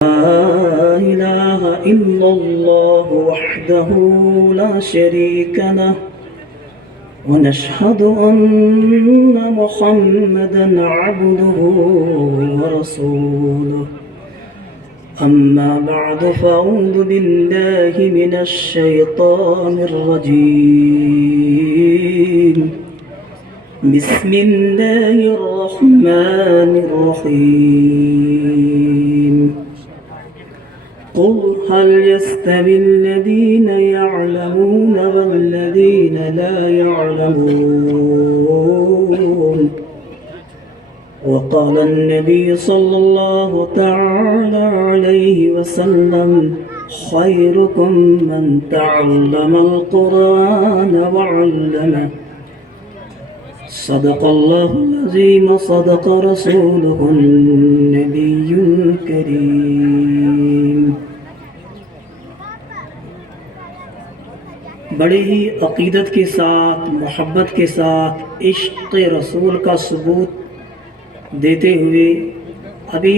لا إله إلا الله وحده لا شريك له ونشهد أن محمدا عبده ورسوله أما بعد فأعوذ بالله من الشيطان الرجيم بسم الله الرحمن الرحيم قل هل يستوي الذين يعلمون والذين لا يعلمون وقال النبي صلى الله تعالى عليه وسلم خيركم من تعلم القرآن وعلمه صدق الله العظيم صدق رسوله النبي الكريم. بڑے ہی عقیدت کے ساتھ محبت کے ساتھ عشق رسول کا ثبوت دیتے ہوئے ابھی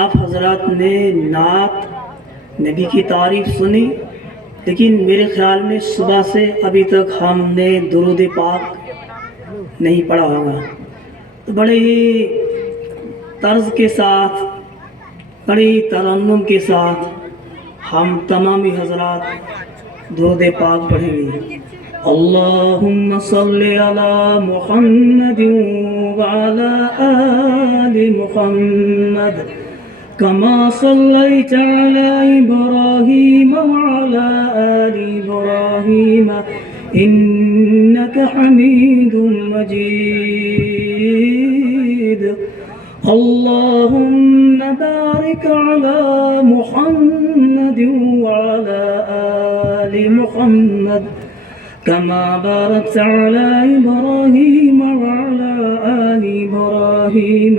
آپ حضرات نے نعت نبی کی تعریف سنی، لیکن میرے خیال میں صبح سے ابھی تک ہم نے درود پاک نہیں پڑھا ہوگا. تو بڑے ہی طرز کے ساتھ بڑی ترنم کے ساتھ ہم تمامی حضرات درود پاک پڑھیں گے. اللہم صلی علی محمد وعلی آل محمد کما صلیت علی ابراہیم وعلی آل ابراہیم انک حمید مجید. اللهم بارك على محمد وعلى آل محمد كما باركت على إبراهيم وعلى آل إبراهيم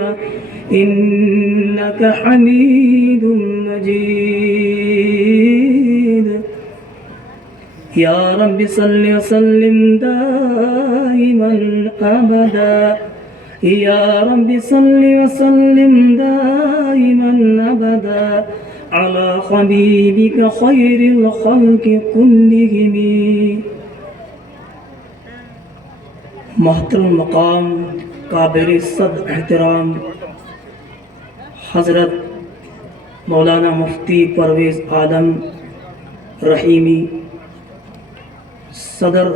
إنك حميد مجيد. يا رب صل وسلم دائما أبدا يا رب صل وسلم دائما أبدا على حبيبك خير الخلق كلهم. محترم مقام قابل صد احترام حضرت مولانا مفتی پرویز عالم رحیمی، صدر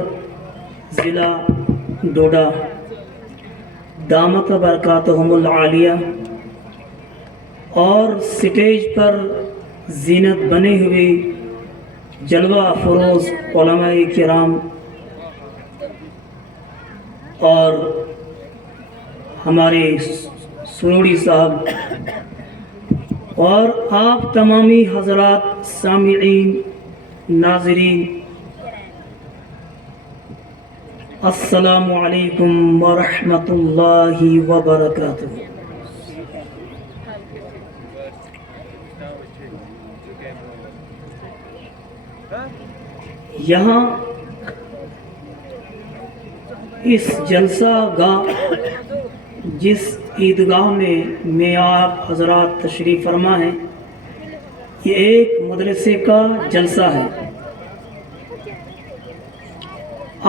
ضلع ڈوڈا دامت برکاتہم العالیہ، اور سٹیج پر زینت بنے ہوئے جلوہ فروز علماء کرام اور ہمارے سروڑی صاحب اور آپ تمامی حضرات سامعین ناظرین، السلام علیکم ورحمۃ اللہ وبرکاتہ. یہاں اس جلسہ گاہ جس عیدگاہ میں آپ حضرات تشریف فرما ہیں، یہ ایک مدرسے کا جلسہ ہے.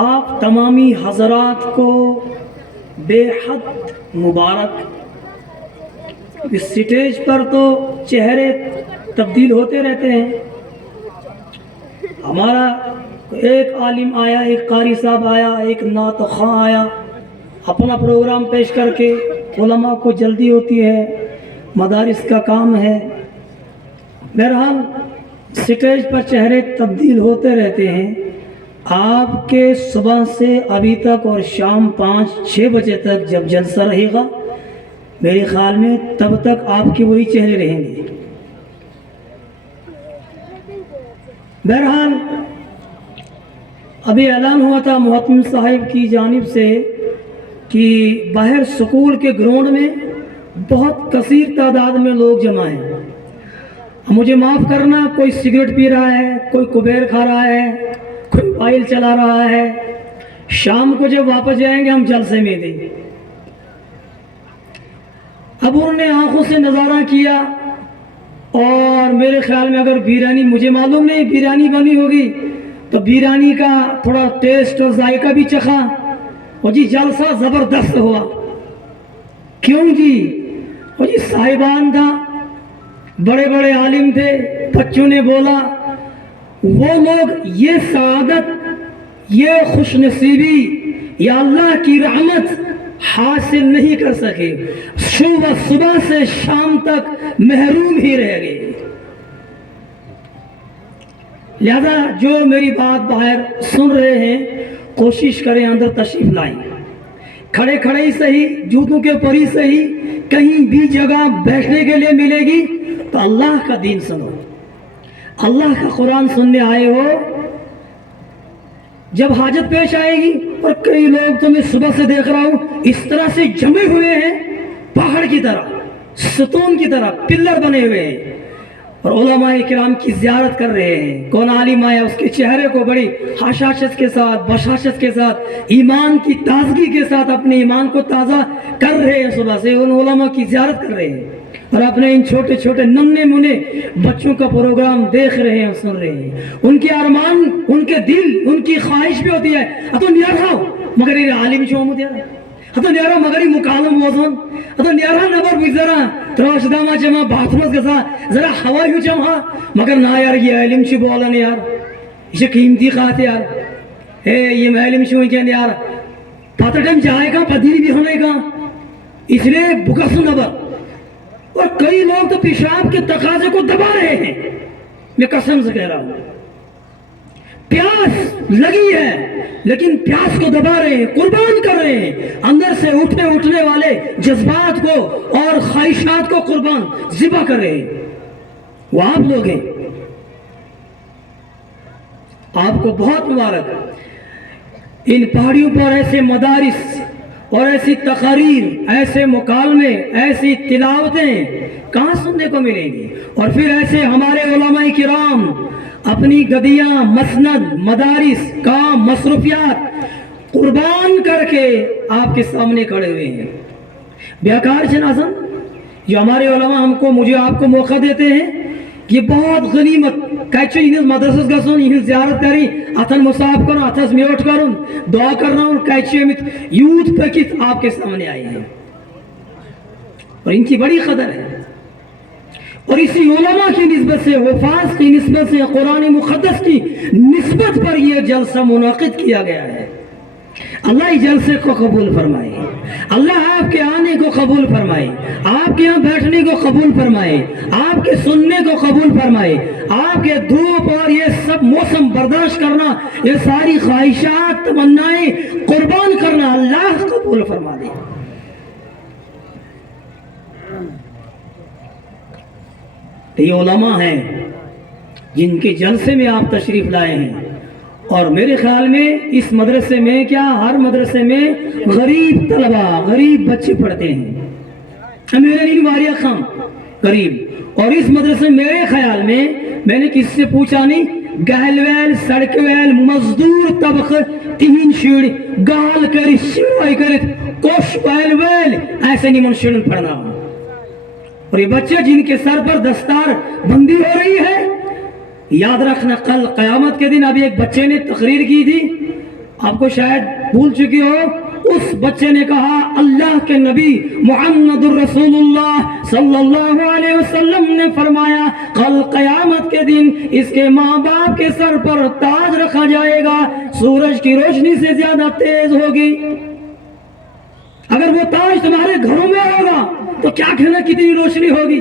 آپ تمامی حضرات کو بے حد مبارک. اس سٹیج پر تو چہرے تبدیل ہوتے رہتے ہیں. ہمارا ایک عالم آیا، ایک قاری صاحب آیا، ایک نعت خواں آیا، اپنا پروگرام پیش کر کے. علماء کو جلدی ہوتی ہے، مدارس کا کام ہے. بہرحال سٹیج پر چہرے تبدیل ہوتے رہتے ہیں. آپ کے صبح سے ابھی تک اور شام 5-6 بجے تک جب جلسہ رہے گا، میرے خیال میں تب تک آپ کے وہی چہرے رہیں گے. بہرحال ابھی اعلان ہوا تھا محتمم صاحب کی جانب سے کہ باہر سکول کے گراؤنڈ میں بہت کثیر تعداد میں لوگ جمع ہیں. مجھے معاف کرنا، کوئی سگریٹ پی رہا ہے، کوئی کبیر کھا رہا ہے، کوئی موبائل چلا رہا ہے. شام کو جب واپس جائیں گے ہم جلسے میں دیں گے. اب انہوں نے آنکھوں سے نظارہ کیا اور میرے خیال میں اگر بریانی، مجھے معلوم نہیں بریانی بنی ہوگی تو بریانی کا تھوڑا ٹیسٹ اور ذائقہ بھی چکھا، اور جی جلسہ زبردست ہوا. کیوں جی؟ اور جی صاحبان تھا، بڑے بڑے عالم تھے، بچوں نے بولا وہ لوگ یہ سعادت، یہ خوش نصیبی یا اللہ کی رحمت حاصل نہیں کر سکے، صبح سے شام تک محروم ہی رہ گئے. لہذا جو میری بات باہر سن رہے ہیں کوشش کریں اندر تشریف لائیں، کھڑے کھڑے ہی صحیح، جوتوں کے اوپر ہی صحیح، کہیں بھی جگہ بیٹھنے کے لیے ملے گی تو اللہ کا دین سنو، اللہ کا قرآن سننے آئے ہو. جب حاجت پیش آئے گی، اور کئی لوگ تو میں صبح سے دیکھ رہا ہوں اس طرح سے جمے ہوئے ہیں پہاڑ کی طرح، ستون کی طرح پلر بنے ہوئے ہیں، اور علماء کرام کی زیارت کر رہے ہیں. کون عالم آیا اس کے چہرے کو بڑی حشاشت کے ساتھ، بشاشت کے ساتھ، ایمان کی تازگی کے ساتھ اپنے ایمان کو تازہ کر رہے ہیں، صبح سے ان علماء کی زیارت کر رہے ہیں، اور اپنے ان چھوٹے چھوٹے ننھے منے بچوں کا پروگرام دیکھ رہے ہیں، سن رہے ہیں. ان کے ارمان، ان کے دل، ان کی خواہش بھی ہوتی ہے اتو نیارا مگر یہ عالم چو مدیارا، اتو نیارا مگر یہ مکالم وزن، اتو نیارا نبر بزرا تراش داما جمع باتمس گزا ذرا ہوا ہو جمع، مگر نہ یار یہ علم چھ بولن یار، یہ قیمتی خات یار، یہ علم چھ وکین یار پتہ ٹائم جائے گا پدی بھی ہونے گا، اس لیے بکس نبر. اور کئی لوگ تو پیشاب کے تقاضے کو دبا رہے ہیں، میں قسم سے کہہ رہا ہوں، پیاس لگی ہے لیکن پیاس کو دبا رہے ہیں، قربان کر رہے ہیں، اندر سے اٹھنے والے جذبات کو اور خواہشات کو قربان ذبح کر رہے ہیں. وہ آپ لوگ ہیں، آپ کو بہت مبارک. ان پہاڑیوں پر ایسے مدارس اور ایسی تقاریر، ایسے مکالمے، ایسی تلاوتیں کہاں سننے کو ملیں گی؟ اور پھر ایسے ہمارے علماء کرام اپنی گدیاں، مسند، مدارس، کام، مصروفیات قربان کر کے آپ کے سامنے کھڑے ہوئے ہیں. بیاکار شناسن جو ہمارے علماء ہم کو، مجھے آپ کو موقع دیتے ہیں، یہ بہت غنیمت. کچھ انہیں مدرسہ گسون، انہیں زیارت کری، اتن مصاحب کرن، اتس میوٹ کرن، دعا کرنا، اور کچھ یوتھ پکت آپ کے سامنے آئے ہیں، اور ان کی بڑی قدر ہے. اور اسی علماء کی نسبت سے، حفاظ کی نسبت سے، قرآن مقدس کی نسبت پر یہ جلسہ منعقد کیا گیا ہے. اللہ اس جلسے کو قبول فرمائے، اللہ آپ کے آنے کو قبول فرمائے، آپ کے یہاں بیٹھنے کو قبول فرمائے، آپ کے سننے کو قبول فرمائے، آپ کے دھوپ اور یہ سب موسم برداشت کرنا، یہ ساری خواہشات، تمنائیں قربان کرنا اللہ قبول فرما دے. یہ علماء ہیں جن کے جلسے میں آپ تشریف لائے ہیں، اور میرے خیال میں اس مدرسے میں کیا، ہر مدرسے میں غریب طلبہ، غریب بچے پڑھتے ہیں. میرے لیے واریہ خام غریب، اور اس مدرسے میرے خیال میں، میں نے کسی سے پوچھا نہیں، گہل ویل، سڑک ویل، مزدور طبق، تین شیڑ گال کر شیڑائی کر کوش ویل ویل ایسے نہیں من شیڑن پڑھنا. اور یہ بچے جن کے سر پر دستار بندی ہو رہی ہے، یاد رکھنا کل قیامت کے دن ابھی ایک بچے نے تقریر کی تھی، آپ کو شاید بھول چکی ہو. اس بچے نے کہا اللہ کے نبی محمد الرسول اللہ صلی اللہ علیہ وسلم نے فرمایا کل قیامت کے دن اس کے ماں باپ کے سر پر تاج رکھا جائے گا، سورج کی روشنی سے زیادہ تیز ہوگی. اگر وہ تاج تمہارے گھروں میں ہوگا تو کیا کہنا کتنی روشنی ہوگی.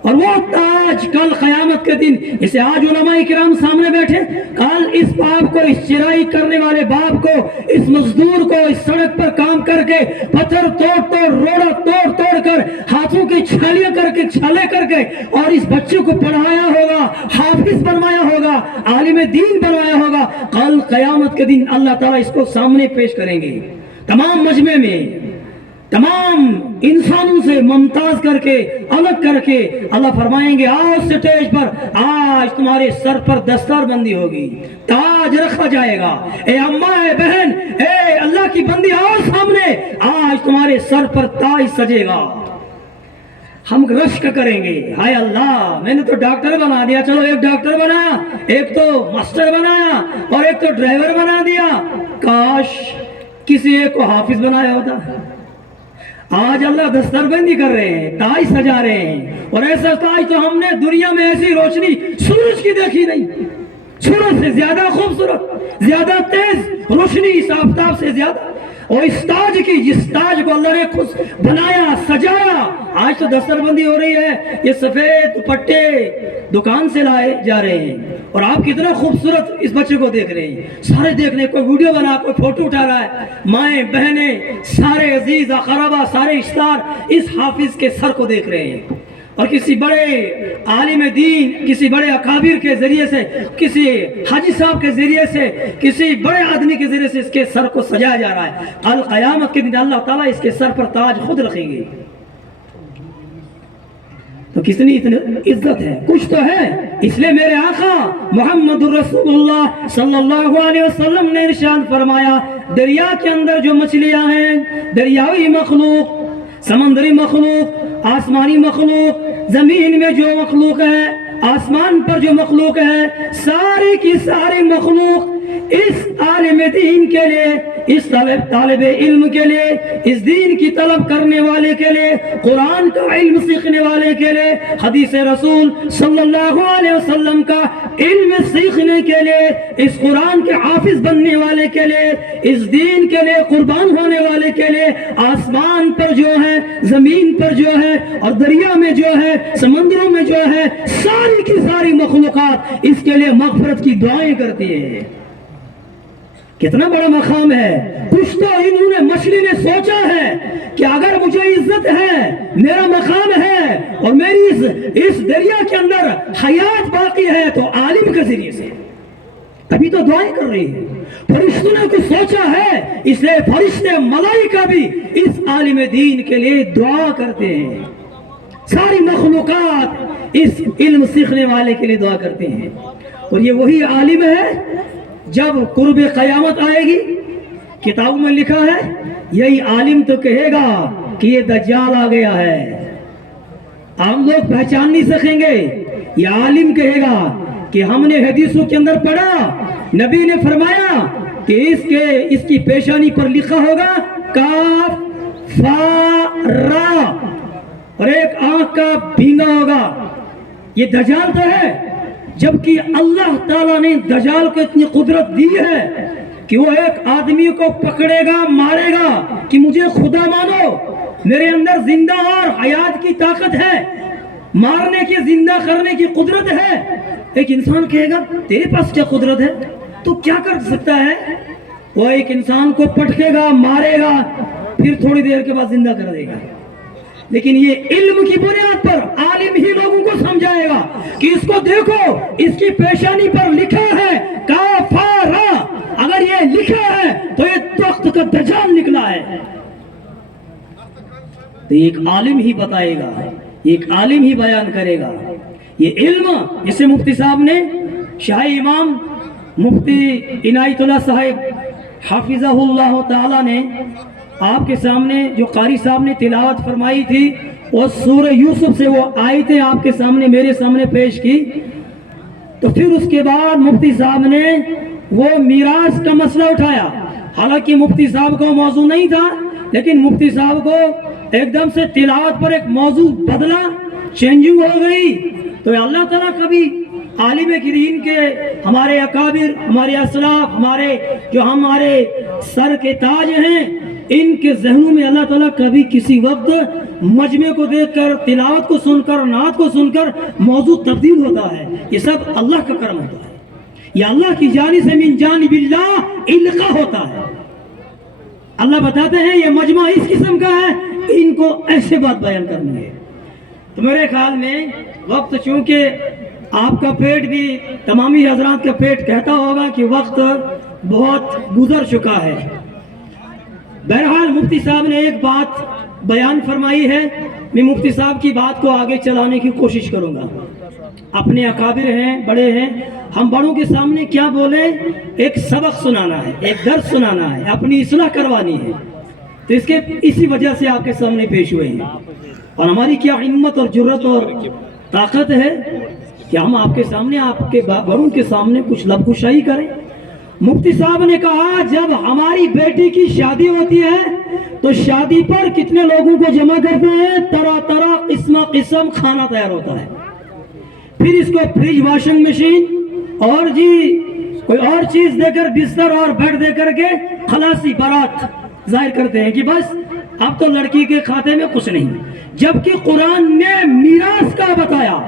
اور وہ تاج کل قیامت کے دن، اسے آج علماء کرام سامنے بیٹھے، کل اس باپ کو، اس چرائی کرنے والے باپ کو، اس مزدور کو، اس سڑک پر کام کر کے پتھر توڑ روڑا توڑ کر ہاتھوں کی چھالیاں کر کے چھالے کر کے اور اس بچے کو پڑھایا ہوگا، حافظ بنوایا ہوگا، عالم دین بنوایا ہوگا. کل قیامت کے دن اللہ تعالیٰ اس کو سامنے پیش کریں گے، تمام مجمع میں، تمام انسانوں سے ممتاز کر کے، الگ کر کے اللہ فرمائیں گے آؤ سٹیج پر، آج تمہارے سر پر دستار بندی ہوگی، تاج رکھا جائے گا. اے اماں، اے بہن، اے اللہ کی بندی آؤ سامنے، آج تمہارے سر پر تاج سجے گا. ہم رشک کریں گے، ہائے اللہ میں نے تو ڈاکٹر بنا دیا، چلو ایک ڈاکٹر بنایا، ایک تو ماسٹر بنایا اور ایک تو ڈرائیور بنا دیا، کاش کسی ایک کو حافظ بنایا ہوتا۔ آج اللہ دستر بندی کر رہے ہیں، تاج سجا رہے ہیں، اور ایسا تاج تو ہم نے دنیا میں ایسی روشنی سورج کی دیکھی نہیں، سورج سے زیادہ خوبصورت، زیادہ تیز روشنی اس آفتاب سے زیادہ، اور اس تاج کی، جس تاج کو اللہ نے خود بنایا سجایا، آج تو دستر بندی ہو رہی ہے، یہ سفید دوپٹے دکان سے لائے جا رہے ہیں، اور آپ کتنا خوبصورت اس بچے کو دیکھ رہے ہیں، سارے دیکھ رہے ہیں، کوئی ویڈیو بنا، کوئی فوٹو اٹھا رہا ہے، مائیں بہنیں سارے عزیز اقربا سارے اشتار اس حافظ کے سر کو دیکھ رہے ہیں، اور کسی بڑے عالم دین، کسی بڑے اکابر کے ذریعے سے، کسی حاجی صاحب کے ذریعے سے، کسی بڑے آدمی کے ذریعے سے اس کے سر کو سجایا جا رہا ہے۔ کل قیامت کے دن اللہ تعالیٰ اس کے سر پر تاج خود رکھیں گے، تو کتنی اتنی عزت ہے، کچھ تو ہے۔ اس لیے میرے آقا محمد الرسول اللہ صلی اللہ علیہ وسلم نے ارشاد فرمایا، دریا کے اندر جو مچھلیاں ہیں، دریاوی مخلوق، سمندری مخلوق، آسمانی مخلوق، زمین میں جو مخلوق ہے، آسمان پر جو مخلوق ہے، ساری کی ساری مخلوق اس عالم دین کے لیے، اس طالب علم کے لیے، اس دین کی طلب کرنے والے کے لیے، قرآن کا علم سیکھنے والے کے لیے، حدیث رسول صلی اللہ علیہ وسلم کا علم سیکھنے کے لیے، اس قرآن کے حافظ بننے والے کے لیے، اس دین کے لیے قربان ہونے والے کے لیے، آسمان پر جو ہے، زمین پر جو ہے، اور دریا میں جو ہے، سمندروں میں جو ہے، ساری کی ساری مخلوقات اس کے لیے مغفرت کی دعائیں کرتی ہے۔ کتنا بڑا مقام ہے۔ کچھ تو انہوں نے، مچھلی نے سوچا ہے کہ اگر مجھے عزت ہے، میرا مقام ہے، اور میری اس دریا کے اندر حیات باقی ہے، تو عالم کے ذریعے سے، ابھی تو دعائیں کر رہی ہے، فرشتوں نے کچھ سوچا ہے، اس لیے فرشتے ملائکہ بھی اس عالم دین کے لیے دعا کرتے ہیں، ساری مخلوقات اس علم سیکھنے والے کے لیے دعا کرتے ہیں، اور یہ وہی عالم ہے جب قرب قیامت آئے گی، کتابوں میں لکھا ہے، یہی عالم تو کہے گا کہ یہ دجال آ گیا ہے، عام لوگ پہچان نہیں سکیں گے، یہ عالم کہے گا کہ ہم نے حدیثوں کے اندر پڑھا، نبی نے فرمایا کہ اس کی پیشانی پر لکھا ہوگا کاف فا را، اور ایک آنکھ کا بھینگا ہوگا، یہ دجال تو ہے، جبکہ اللہ تعالیٰ نے دجال کو اتنی قدرت دی ہے کہ وہ ایک آدمی کو پکڑے گا، مارے گا کہ مجھے خدا مانو، میرے اندر زندہ اور حیات کی طاقت ہے، مارنے کی، زندہ کرنے کی قدرت ہے۔ ایک انسان کہے گا تیرے پاس کیا قدرت ہے، تو کیا کر سکتا ہے؟ وہ ایک انسان کو پٹکے گا، مارے گا، پھر تھوڑی دیر کے بعد زندہ کر دے گا، لیکن یہ علم کی بنیاد پر عالم ہی لوگوں کو سمجھائے گا کہ اس کو دیکھو، اس کی پیشانی پر لکھا ہے کافارا، اگر یہ لکھا ہے تو یہ تخت کا دجال نکلا ہے، تو ایک عالم ہی بتائے گا، ایک عالم ہی بیان کرے گا یہ علم۔ جسے مفتی صاحب نے، شاہی امام مفتی عنایت اللہ صاحب حافظہ اللہ تعالی نے آپ کے سامنے، جو قاری صاحب نے تلاوت فرمائی تھی، اور سورہ یوسف سے وہ آیتیں آپ کے سامنے، میرے سامنے پیش کی، تو پھر اس کے بعد مفتی صاحب نے وہ میراث کا مسئلہ اٹھایا، حالانکہ مفتی صاحب کو موضوع نہیں تھا، لیکن مفتی صاحب کو ایک دم سے تلاوت پر ایک موضوع بدلا، چینجنگ ہو گئی، تو اللہ تعالیٰ کبھی عالم کریم کے، ہمارے اکابر، ہمارے اسلاف، ہمارے سر کے تاج ہیں، ان کے ذہنوں میں اللہ تعالیٰ کبھی کسی وقت مجمع کو دیکھ کر، تلاوت کو سن کر، نعت کو سن کر موضوع تبدیل ہوتا ہے، یہ سب اللہ کا کرم ہوتا ہے، یہ اللہ کی جانب سے، من جانب اللہ القاء ہوتا ہے۔ اللہ بتاتے ہیں یہ مجمع اس قسم کا ہے، ان کو ایسے بات بیان کرنی ہے۔ تو میرے خیال میں وقت، چونکہ آپ کا پیٹ بھی، تمامی حضرات کا پیٹ کہتا ہوگا کہ وقت بہت گزر چکا ہے، بہرحال مفتی صاحب نے ایک بات بیان فرمائی ہے، میں مفتی صاحب کی بات کو آگے چلانے کی کوشش کروں گا۔ اپنے اکابر ہیں، بڑے ہیں، ہم بڑوں کے سامنے کیا بولیں، ایک سبق سنانا ہے، ایک درس سنانا ہے، اپنی اصلاح کروانی ہے، تو اسی وجہ سے آپ کے سامنے پیش ہوئے ہیں۔ اور ہماری کیا ہمت اور جرت اور طاقت ہے کہ ہم آپ کے سامنے، آپ کے بڑوں کے سامنے کچھ لب کشائی کریں. مفتی صاحب نے کہا جب ہماری بیٹی کی شادی ہوتی ہے تو شادی پر کتنے لوگوں کو جمع کرتے ہیں، طرح طرح قسم کھانا تیار ہوتا ہے. پھر اس کو فریج، واشنگ مشین اور کوئی اور چیز دے کر، بستر اور بیڈ دے کر کے خلاصی بارات ظاہر کرتے ہیں کہ بس اب تو لڑکی کے کھاتے میں کچھ نہیں. جبکہ قرآن نے میراث کا بتایا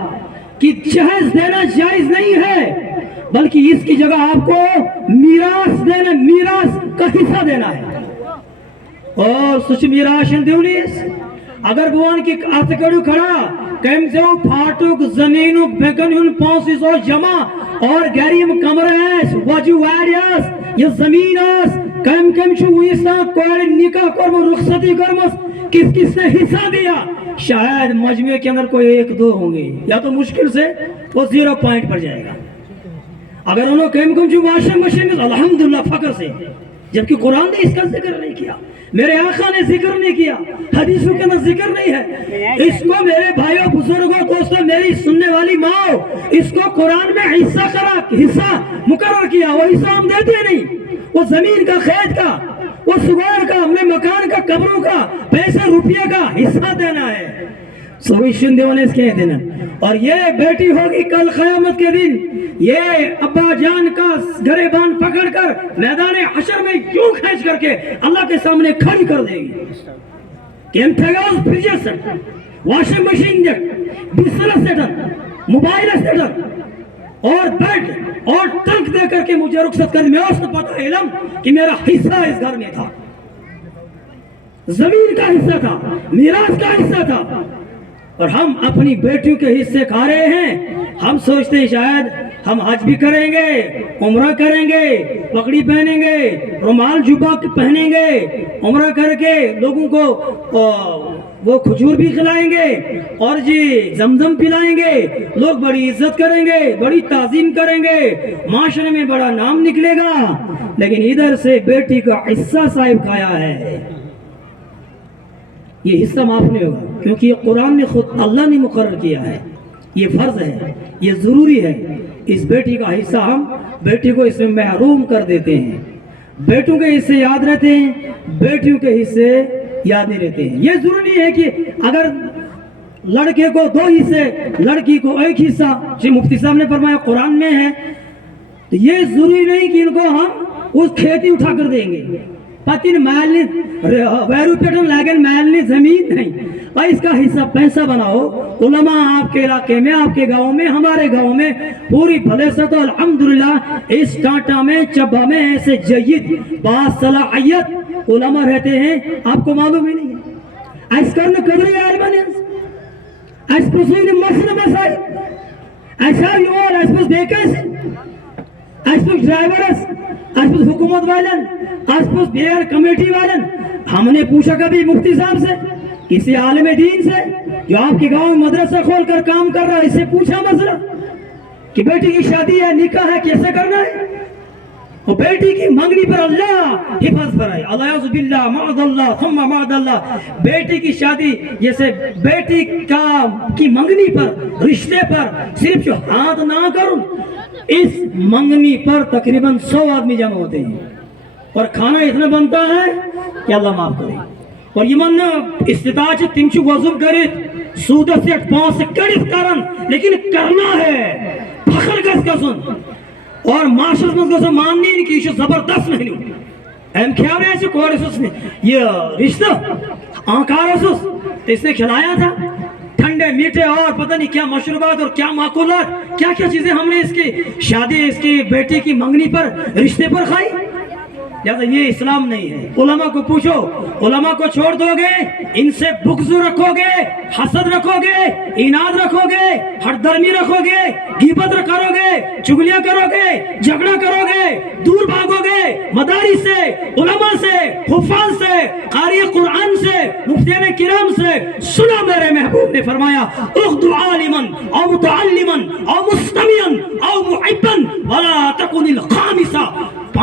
کہ جہیز دینا جائز نہیں ہے، بلکہ اس کی جگہ آپ کو میراث کا حصہ دینا ہے. اور سچ میراث دیونیس اگر بوان کی اتکڑو کھڑا کم سے پھاٹک زمینوں بیکن ان پونسیس اور جمع اور گریم کمرہس وجو ویڈیس یہ زمین اس کم چھو ایسا کوئی نکاح کرم رخصتی کرمس کس نے حصہ دیا. شاید مجموعے کے اندر کوئی 1-2 ہوں گے، یا تو مشکل سے وہ 0 پوائنٹ پر جائے گا. اگر انہوں کم چھو واشنگ مشین الحمدللہ فخر سے، جبکہ قرآن نے اس کا ذکر نہیں کیا، میرے آقا نے ذکر نہیں کیا، حدیثوں کے اندر ذکر نہیں ہے. اس کو میرے بھائیوں، بزرگوں، دوستوں، میری سننے والی ماں، اس کو قرآن میں حصہ مقرر کیا. وہ حصہ ہم دیتے نہیں، وہ زمین کا، کھیت کا، وہ سگور کا، ہم نے مکان کا، قبروں کا، پیسے روپیہ کا حصہ دینا ہے. سویشن دیونے اس کے دینا. اور یہ بیٹی ہوگی کل قیامت کے دن، یہ ابا جان کا گریبان پکڑ کر میدان حشر میں یوں کھینچ کر کے اللہ کے سامنے کھڑی کر دے گی. کیمپیگاز فریجر سیٹ، واشنگ مشین جیٹ، بستر سیٹ، موبائل سیٹ اور بیڈ اور ٹرنک دے کر کے مجھے رخصت کر. میں اس کو پتہ علم کہ میرا حصہ اس گھر میں تھا، زمین کا حصہ تھا، میراث کا حصہ تھا. اور ہم اپنی بیٹیوں کے حصے کھا رہے ہیں. ہم سوچتے ہیں شاید ہم حج بھی کریں گے، عمرہ کریں گے، پگڑی پہنیں گے، رومال جبہ پہنیں گے، عمرہ کر کے لوگوں کو وہ کھجور بھی کھلائیں گے اور زمزم پلائیں گے. لوگ بڑی عزت کریں گے، بڑی تعظیم کریں گے، معاشرے میں بڑا نام نکلے گا. لیکن ادھر سے بیٹی کا حصہ صاحب کھایا ہے، یہ حصہ معاف نہیں ہوگا، کیونکہ یہ قرآن نے خود اللہ نے مقرر کیا ہے. یہ فرض ہے، یہ ضروری ہے. اس بیٹی کا حصہ ہم بیٹی کو اس میں محروم کر دیتے ہیں. بیٹوں کے حصے یاد رہتے ہیں، بیٹیوں کے حصے یاد نہیں رہتے ہیں. یہ ضروری ہے کہ اگر لڑکے کو 2 حصے، لڑکی کو 1 حصہ، مفتی صاحب نے فرمایا قرآن میں ہے، تو یہ ضروری نہیں کہ ان کو ہم اس کھیتی اٹھا کر دیں گے. پتن محل ویرو پیٹن لیکن محل زمین نہیں بھائی، اس کا حصہ پیسہ بناؤ. علماء آپ کے علاقے میں، آپ کے گاؤں میں، ہمارے گاؤں میں پوری بھلے سے تو الحمدللہ اس ٹاٹا میں، چبا میں ایسے جید باصلاحیت علماء رہتے ہیں، آپ کو معلوم ہی نہیں ہے. ایس کرنے قدری آلمانیز ایس پرسوین مسئلہ مسائل ایسا یور ایس پس بیکیسی ایس پس ڈرائیورز ایس پس حکومت والن ایس پس بیر کمیٹی والن. ہم نے پوچھا کبھی مفتی صاحب سے، کسی عالم دین سے جو آپ کے گاؤں مدرسہ کھول کر کام کر رہا ہے، اس سے پوچھا مسئلہ کہ بیٹی کی شادی ہے، نکاح ہے، کیسے کرنا ہے؟ اور بیٹی کی منگنی پر اللہ حفاظ فرمائے، الیاذ باللہ، معاذ اللہ ثم معاذ اللہ. بیٹی کی شادی جیسے بیٹی کی منگنی پر، رشتے پر صرف جو ہاتھ نہ کروں، اس منگنی پر تقریباً 100 آدمی جمع ہوتے ہیں اور کھانا اتنا بنتا ہے کہ اللہ معاف کرے. اور یہ من استطاعت تم چھو وضو کرت سودہ سے 5 سے کڑت کرن، لیکن کرنا ہے فخر کس کا سن اور معاشرت میں کسا ماننی نہیں کہ یہ زبردست نہیں ہوں. ایم خیال ہے ایسے کوڑے سس نے یہ رشتہ آنکار سس اس نے کھلایا تھا، ٹھنڈے میٹھے اور پتہ نہیں کیا مشروبات اور کیا معقولات، کیا کیا چیزیں ہم نے اس کی شادی، اس کی بیٹی کی منگنی پر، رشتے پر کھائی. لہذا یہ اسلام نہیں ہے. علماء کو پوچھو، علماء کو چھوڑ دو گے، ان سے بغض رکھو گے، حسد رکھو گے، اناد رکھو گے، ہٹ درمی رکھو گے، غیبت کرو گے، چگلیاں کرو گے، جھگڑا کرو گے، دور بھاگو گے مدارس سے، علماء سے، حفاظ سے، قاری قرآن سے، مفتیان کرام سے. سنا میرے محبوب نے فرمایا اخذ عالما او متعلما او مستمعا او محبا ولا تكن الخامسہ.